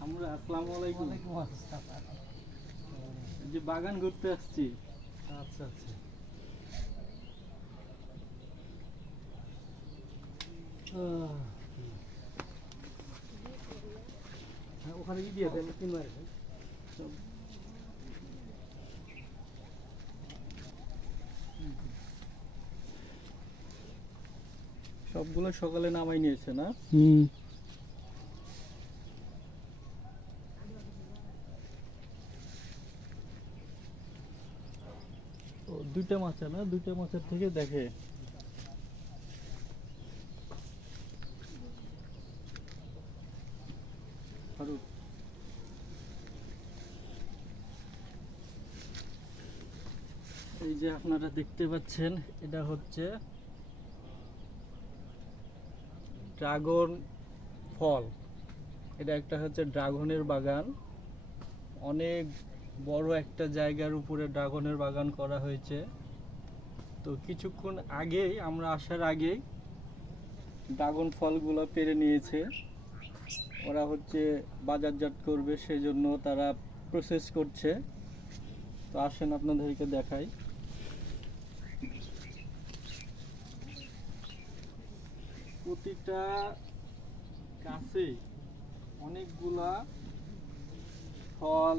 আমরা আসসালামু আলাইকুম। যে বাগান ঘুরতে আসছি। আচ্ছা আচ্ছা। আহ, ওখানে কি দিয়ে দেন তিন মাস সবগুলো সকালে নামাই নিয়েছে না? হুম। দুইটা মাছা না? দুইটা মাছের থেকে দেখে। ফারুক যে আপনারা দেখতে পাচ্ছেন, এটা হচ্ছে ড্রাগন ফল। এটা একটা হচ্ছে ড্রাগনের বাগান। অনেক বড় একটা জায়গার উপরে ড্রাগনের বাগান করা হয়েছে। তো কিছুক্ষণ আগেই, আমরা আসার আগেই ড্রাগন ফলগুলো পেরে নিয়েছে। ওরা হচ্ছে বাজারজাত করবে, সেজন্য তারা প্রসেস করছে। তো আসেন আপনাদেরকে দেখাই। প্রতিটা গাছে অনেকগুলা ফল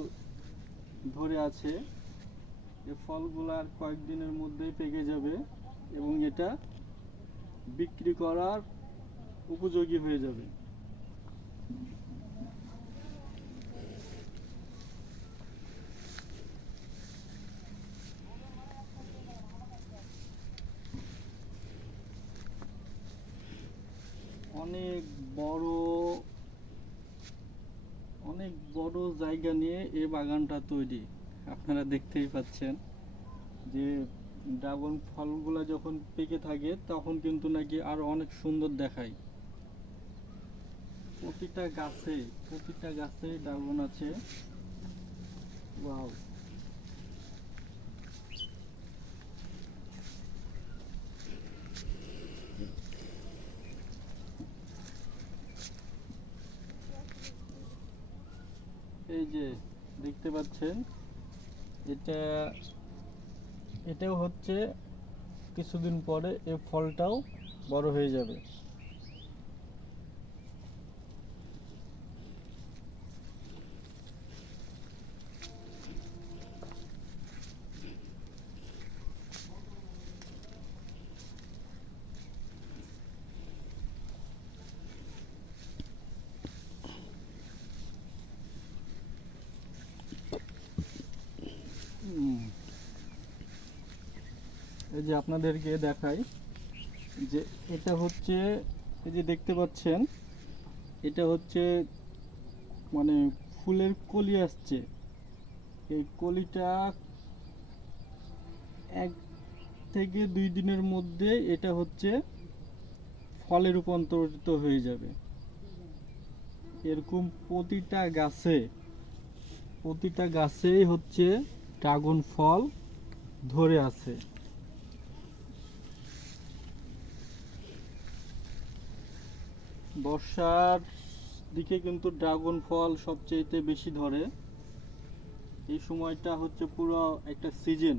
ধরে আছে। এই ফলগুলার কয়েকদিনের মধ্যেই পেকে যাবে এবং এটা বিক্রি করার উপযোগী হয়ে যাবে। অনেক বড় অনেক বড় জায়গা নিয়ে এ বাগানটা তৈরি। আপনারা দেখতেই পাচ্ছেন যে ড্রাগন ফলগুলো যখন পেকে থাকে, তখন কিন্তু নাকি আরও অনেক সুন্দর দেখায়। প্রতিটা গাছে প্রতিটা গাছে ড্রাগন আছে। ওয়াও। যে দেখতে পাচ্ছেন এটা এটাও হচ্ছে কিছুদিন পরে এ ফলটাও বড় হয়ে যাবে হুম। এই যে আপনাদেরকে দেখাই যে এটা হচ্ছে, এই যে দেখতে পাচ্ছেন, এটা হচ্ছে মানে ফুলের কলি আসছে। এই কলিটা এক থেকে দুই দিনের মধ্যে এটা হচ্ছে ফলে রূপান্তরিত হয়ে যাবে। এরকম প্রতিটা গাছে, প্রতিটা গাছেই হচ্ছে ড্রাগন ফল ধরে আছে। বর্ষার দিকে কিন্তু ড্রাগন ফল সবচেয়েতে বেশি ধরে। এই সময়টা হচ্ছে পুরো একটা সিজন।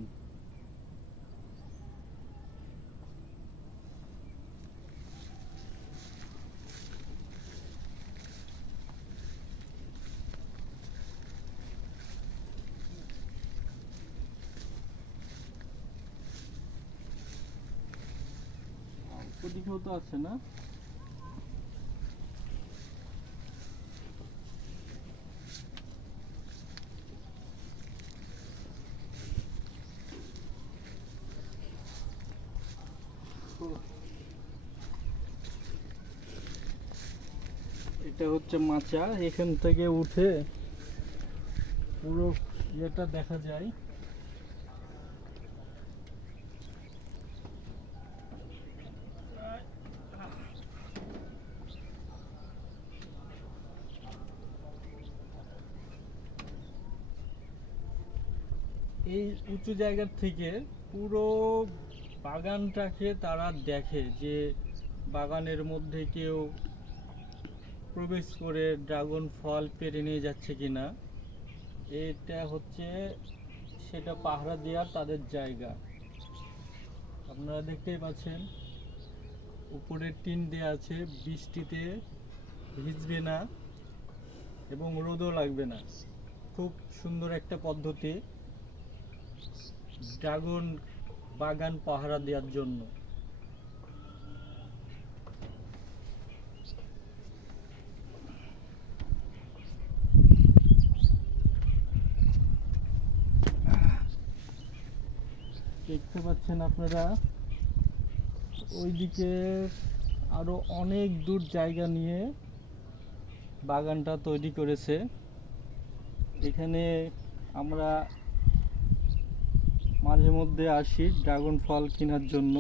ওদিকেও তো আছে না? এটা হচ্ছে মাচা, এখান থেকে উঠে পুরো ইয়েটা দেখা যায়। এই উঁচু জায়গার থেকে পুরো বাগানটাকে তারা দেখে যে বাগানের মধ্যে কেউ প্রবেশ করে ড্রাগন ফল পেরে নিয়ে যাচ্ছে কিনা, এটা হচ্ছে সেটা পাহারা দেওয়ার তাদের জায়গা। আপনারা দেখতেই পাচ্ছেন, উপরে টিন দেওয়া আছে, বৃষ্টিতে ভিজবে না এবং রোদও লাগবে না। খুব সুন্দর একটা পদ্ধতি। ড্রাগন বাগান পাহারা দেওয়ার জন্য। দেখতে পাচ্ছেন আপনারা? ওইদিকে আরও অনেক দূর জায়গা নিয়ে বাগানটা তৈরি করেছে। এখানে আমরা মাঝে মধ্যে আসি ড্রাগন ফল কেনার জন্য।